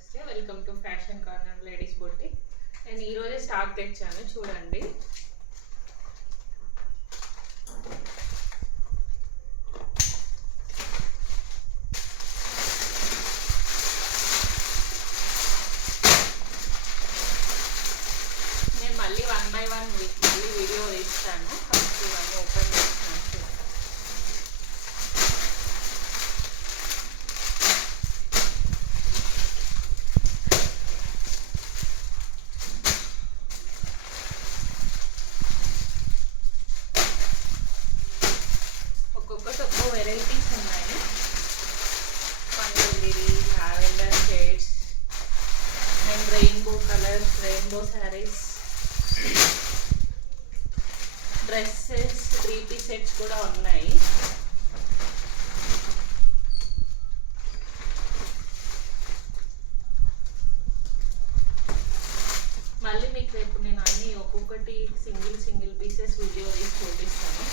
నమస్తే, welcome to fashion corner ladies boutique. నేను ఈరోజే స్టాక్ తెచ్చాను, చూడండి. నేను మళ్ళీ 1 by 1 మళ్ళీ వీడియో తీస్తాను. ఫస్ట్ ఇవన్నీ ఓపెన్ చేస్తాను. ఒక్కొక్కటి ఒక్కో వెరైటీస్ ఉన్నాయి. పండుగిరి, lavender shades and rainbow colours, rainbow sarees, dresses, 3 piece sets కూడా ఉన్నాయి. మళ్ళీ మీకు రేపు నేను అన్ని ఒక్కొక్కటి సింగిల్ పీసెస్ వీడియో తీసి చూపిస్తాను.